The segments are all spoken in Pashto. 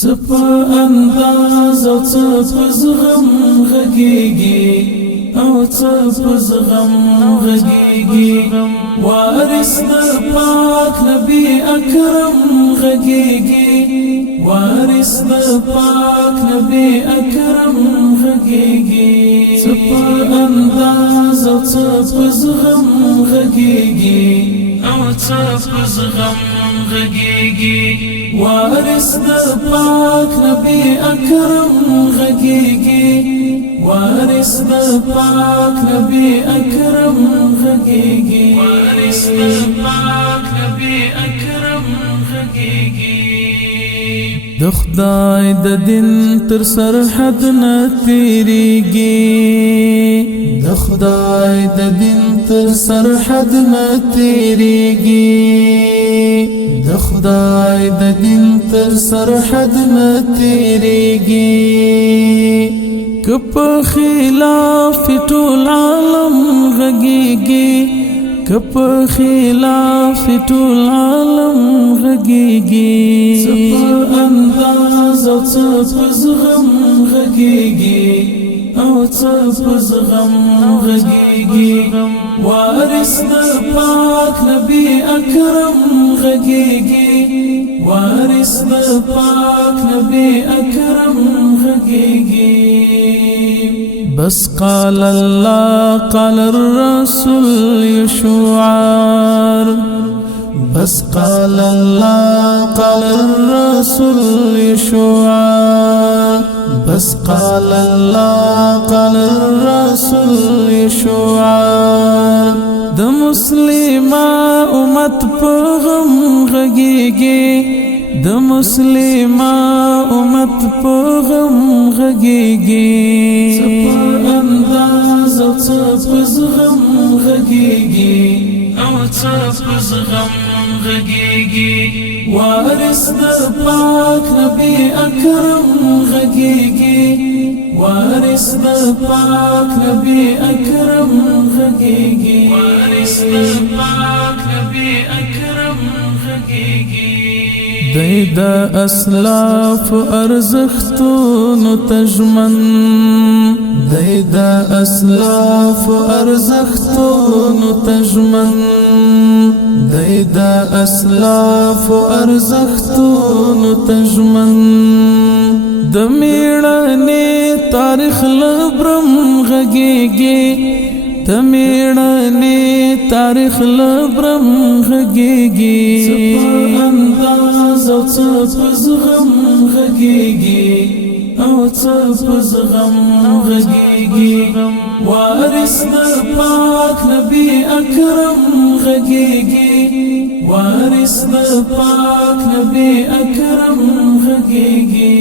څه په انداز او څه په زغم غږیږي او څه په زغم غږیږي وارث د پاک نبی اکرم غږیږي وارث د پاک نبی اکرم غږیږي څه په انداز او څه په زغم غږیږي او څه په زغم غږیږي وارث د پاک نبی اکرم غږیږي وارث د پاک نبی اکرم غږیږي وارث د پاک نبی اکرم غږیږي د خدای د دین تر سرحد نه تیریږي د خدای د دین تر سرحد نه تیریږي د خدای د دین تر سرحد نه تیریږي کپ خلاف ټول عالم غږیږي کپ خلاف ټول عالم غږیږي څه په انداز او څه په زغم غږیږي او څه په زغم غږیږي وارث د پاک نبی اکرم غږیږي وارث د پاک نبی اکرم غږیږي بس قال الله قال الرسول يشعر بس قال الله قال الرسول يشعر بس قال الله قال الرسول يشعر د مسلمه امت په غم غږیږي د مسلمه امت په غم غږیږي څه په انداز او څه په زغم غږیږي او څه په زغم غږیږي وارث د پاک نبی اکرم غږیږي وارث د پاک نبی اکرم غږیږي وارث د پاک نبی اکرم غږیږي دی د اسلاف ارزښتونو تژمن دی د اسلاف ارزښتونو تژمن دی د اسلاف ارزښتونو تژمن د میړنې تاریخ لبرم غږیږي د میړنې تاریخ لبرم غږیږي څه په انداز او څه په زغم غږیږي او څه په زغم غږیږي وارث د پاک نبی اکرم غږیږي وارث د پاک نبی اکرم غږیږي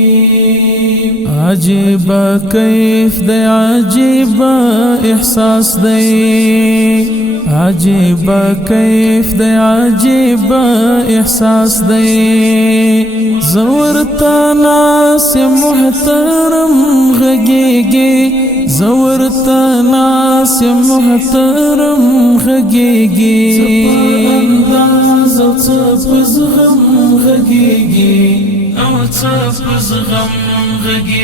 عجیب کیف دی عجیب احساس دی عجیب کیف دی عجیب احساس دی زورتا ناس محترم غږیږي زورتا ناس محترم غږیږي څه په انداز او څه په زغم غږیږي او څه په زغم غږیږي